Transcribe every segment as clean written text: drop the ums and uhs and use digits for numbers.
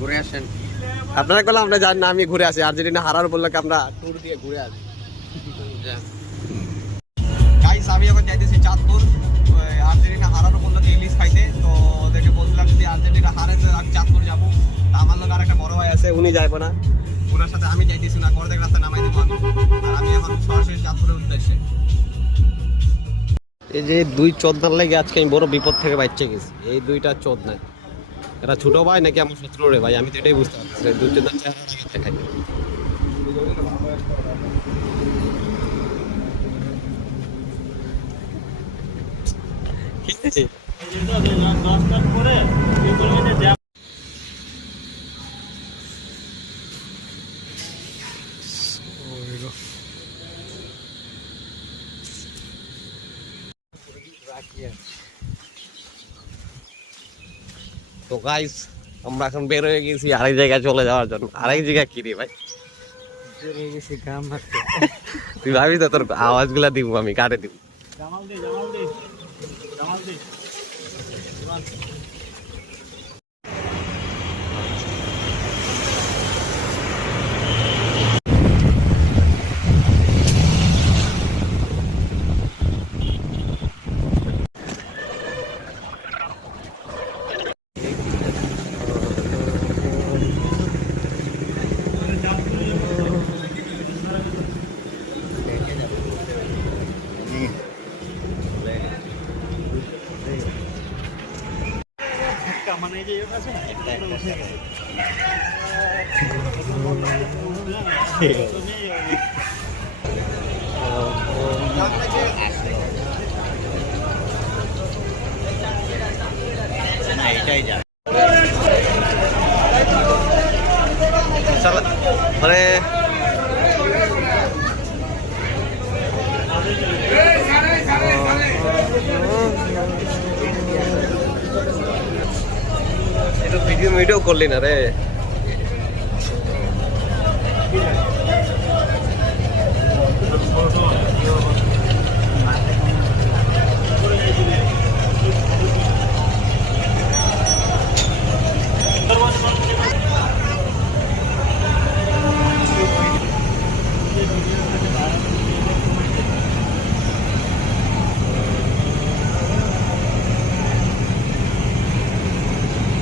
ঘুরে আসেন। আপনারা বললাম আমরা জানি না, আমি ঘুরে আসি। আর্জেন্টিনা হারার বললো আমরা ট্যুর দিয়ে ঘুরে আসি। গাইস আমি এখন যাইতেছি চাঁদপুর, আর্জেন্টিনা হারানো বললো যে ইলিশ খাইতে। তো ওদেরকে বলছিলাম যদি আর্জেন্টিনা হারে তো আমি চাঁদপুর যাবো। আমার লোক আর একটা বড় ভাই আছে, উনি যাইবো না, ওনার সাথে আমি যাইতেছি না, ঘর থেকে রাস্তা নামাই দেবো আমি। আর আমি এখন সরাসরি চাঁদপুরের উদ্দেশ্যে। এই যে দুই চোদনার লেগে আজকে আমি বড় বিপদ থেকে বাঁচতে গেছি। এই দুইটা চোদনা, এরা ছোট ভাই নাকি আমার শত্রু রে ভাই, আমি তো এটাই বুঝতে পারছি। দুই চোদনার চেহারা দেখাই তো গাইস আমরা এখন বের হয়ে গেছি আরেক জায়গায় চলে যাওয়ার জন্য। আরেক জায়গায় কি রে ভাই, তুই ভাবি তো তোর আওয়াজ গুলা দিব আমি কাটে দিব। মানে একটু ভিডিও করলি না রে।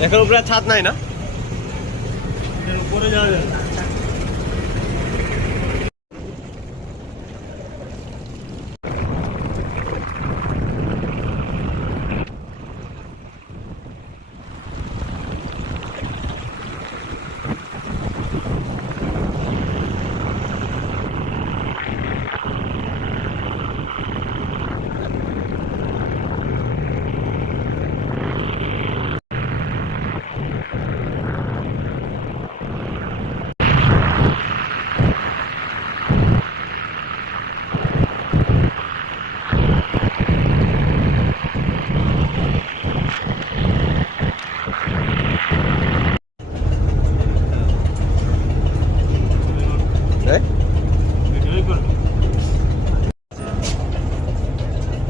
এখন উপরে ছাদ নাই না, উপরে যাওয়া যাবে।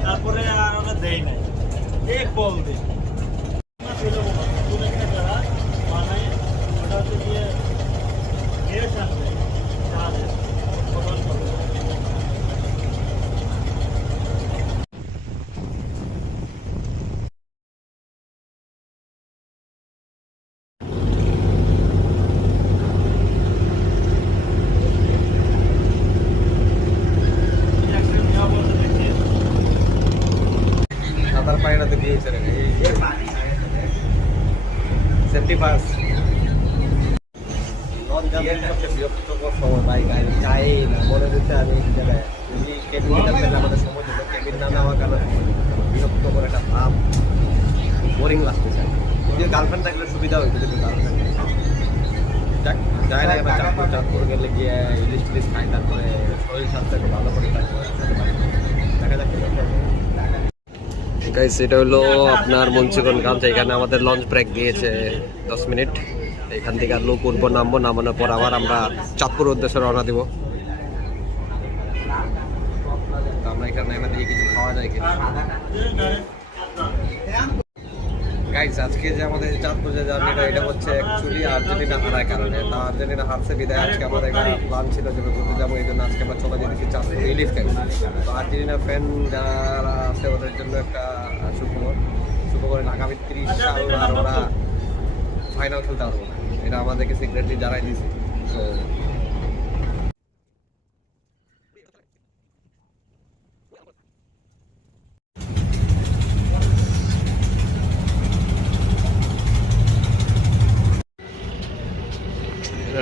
তারপরে আর আমরা দেই নাই, এক বল দেই ওটা হচ্ছে গিয়ে সাঁতার পানি না তো দিয়েছে সেফটি ফার্স্ট। বিরক্তকর সময় ভাই, গাড়ি যাই না মনে হচ্ছে আমি এক জায়গায় যদি কেবিন আমাদের সময় দিল, কেবিন না নেওয়ার কারণে বিরক্ত করে একটা ভাব, বোরিং লাগতেছে। যদি গার্লফ্রেন্ড থাকলে সুবিধা হইতো, যদি গার্লফ্রেন্ড যায় না এবার চাঁদপুর গেলে গিয়ে ইলিশ টিলিশ খাই, তারপরে শরীর স্বাস্থ্যকে ভালো করে দেখা যাক। গাইস এটা হলো আপনার মুন্সিগঞ্জ গ্রাম, এখানে আমাদের লঞ্চ ব্রেক দিয়েছে 10 মিনিট। এখান থেকে আর লোক উঠবো, নামানোর পর আবার আমরা চাঁদপুর উদ্দেশ্যে রওনা দিব। আমরা এখানে নেমে দিয়ে কিছু খাওয়া যায় কিনা। গাইস আজকে যে আমাদের চাঁদপুর যে জার্নিটা এটা হচ্ছে অ্যাকচুয়ালি আর্জেন্টিনা হারার কারণে। তা আর্জেন্টিনা হারছে বিদায় আজকে আমাদের একটা প্ল্যান ছিল যে ঘুরতে যাবো, এই জন্য আজকে আমরা চলে যেতেছি চাঁদপুর ইলিশ খাই। তো আর্জেন্টিনা ফ্যান যারা আছে ওদের জন্য একটা সুখবর আগামী 30 সাল আর ওরা ফাইনাল খেলতে পারবো না, এটা আমাদেরকে সিক্রেটলি জানাই দিয়েছে। তো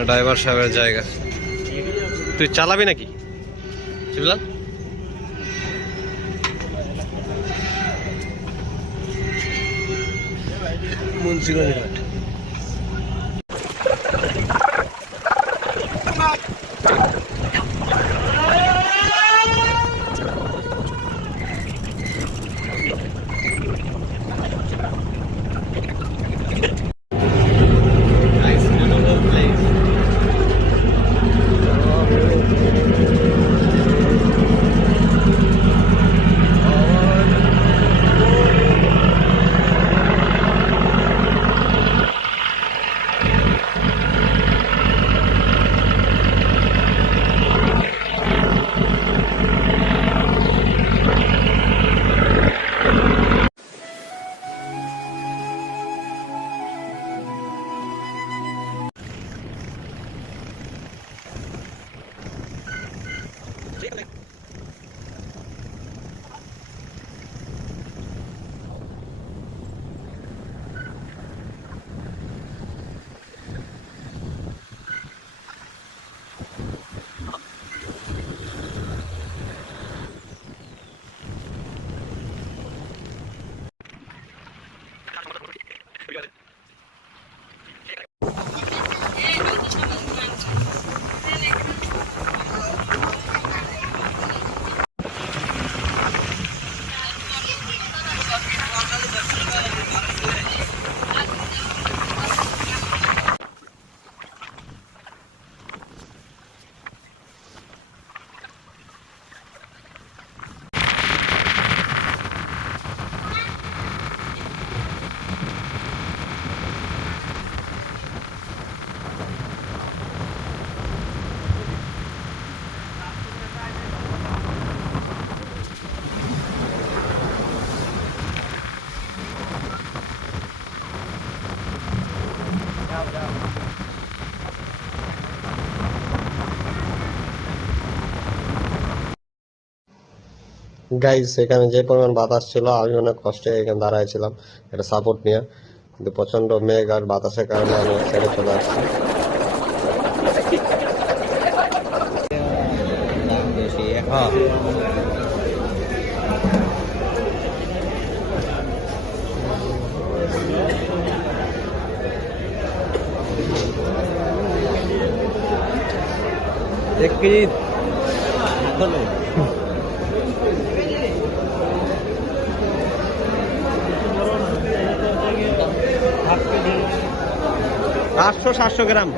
ড্রাইভার সাহেবের জায়গা, তুই চালাবি নাকি শিবলাল? মুন্সিগঞ্জ ঘাট। গাইস এখানে যে পরিমাণ বাতাস ছিল আমি অনেক কষ্টে এখানে দাঁড়াইছিলাম এটা সাপোর্ট নিয়ে, কিন্তু প্রচন্ড মেঘ আর বাতাসের কারণে আমি ছেড়ে চলে আসছি। হ্যাঁ 1 কেজি 800-700 গ্রাম।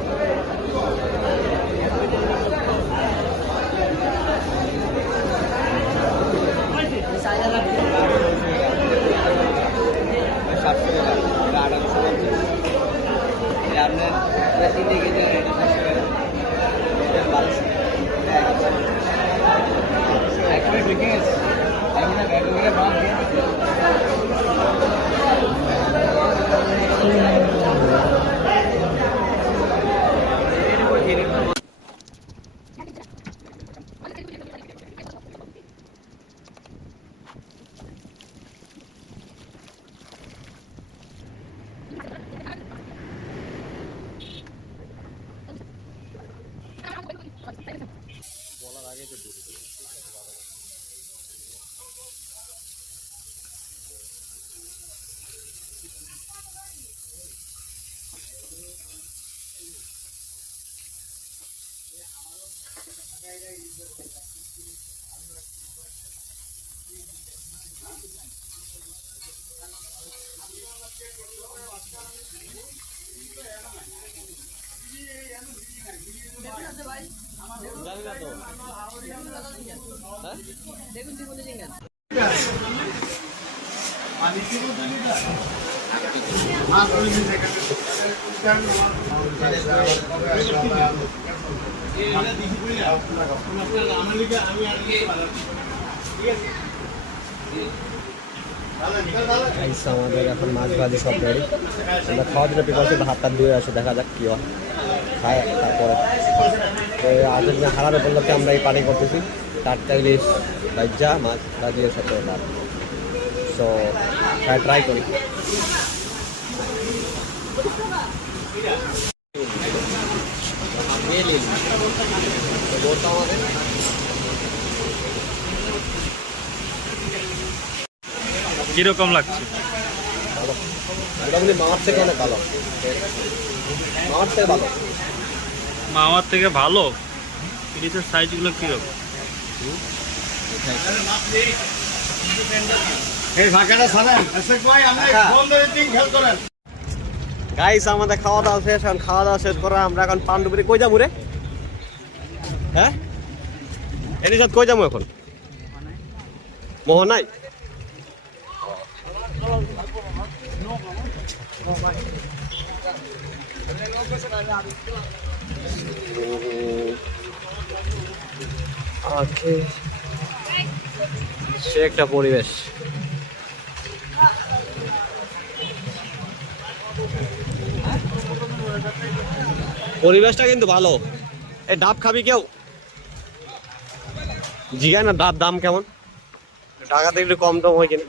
দেখুন আমাদের এখন মাছ ভাজি সব রেডি। আমরা খাওয়া দিলে প্রিপারেশন হাতটা ধুয়ে আসে, দেখা যাক কি হয় খায়। তারপরে আর্জেন্টিনা হারার উপলক্ষে আমরা এই পার্টি করতেছি। 4টা ইলিশ ভাজা মাছ ভাজিয়ে সাথে ভাত। সো ট্রাই করি। কিরকম লাগছে? মোটামুটি মামার থেকে অনেক ভালো। মামার থেকে ভালো। মামার থেকে ভালো? ইলিশের সাইজগুলো কিরকম? গাইস আমাদের খাওয়া দাওয়া শেষ। এখন খাওয়া দাওয়া শেষ করে আমরা এখন পান্ডুপুরি কই যাবো রে? হ্যাঁ এর সাথে কই যাবো এখন? মোহনাই। সে একটা পরিবেশ। পরিবেশটা কিন্তু ভালো। এই ডাব খাবি কেউ? জিগা না ডাব দাম কেমন? টাকাতে একটু কম টম হয় কিনা?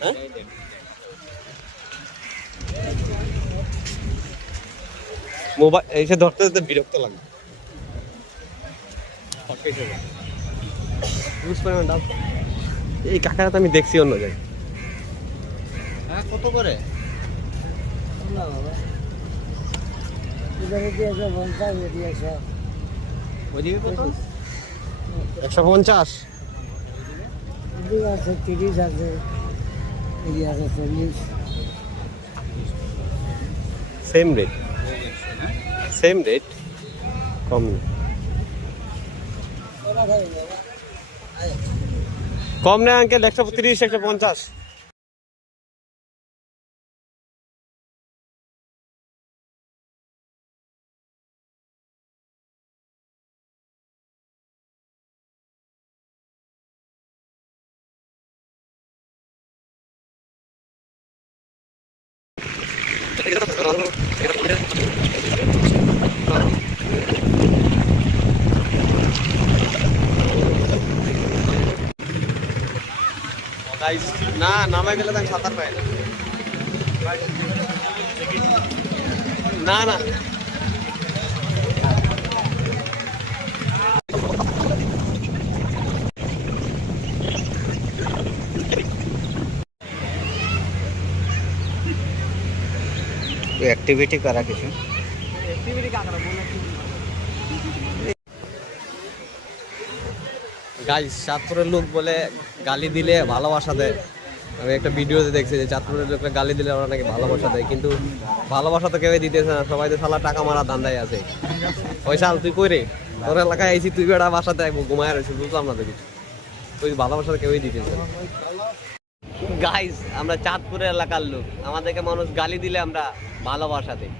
হ্যাঁ মোবাইল এসে ধরতে ধরতে বিরক্ত লাগে। এই কাকারা তো আমি দেখছি অন্য জায়গায়। হ্যাঁ কত করে? 150। 30 আছে, 40। সেম রেট, সেম রেট, কম না। কম না আঙ্কেল? 130, 150। না নামাই গেলে তো আমি সাঁতার পাই না। না না एक्टिविटी करा किसी গাইস চাঁদপুরের লোক বলে গালি দিলে ভালোবাসা দেয়। আমি একটা ভিডিওতে দেখছি যে চাঁদপুরের লোকরা গালি দিলে ওরা নাকি ভালোবাসা দেয়, কিন্তু ভালোবাসা তো কেউই দিতেছে না। সবাই তো শালা টাকা মারা ধান্দায় আছে। পয়সা তুই কই রে? তোর এলাকায় আইছি, তুই বেড়া বাসাতে ঘুমায় রয়েছিস, বুঝলাম না তো কিছু। তুই ভালোবাসা কেউই দিতেছে না। গাইস আমরা চাঁদপুরের এলাকার লোক, আমাদেরকে মানুষ গালি দিলে আমরা ভালোবাসা দিই।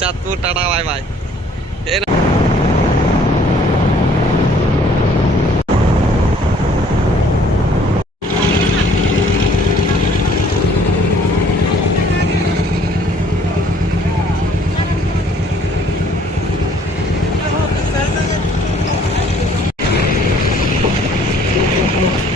Chandpur tata bye bye. আছে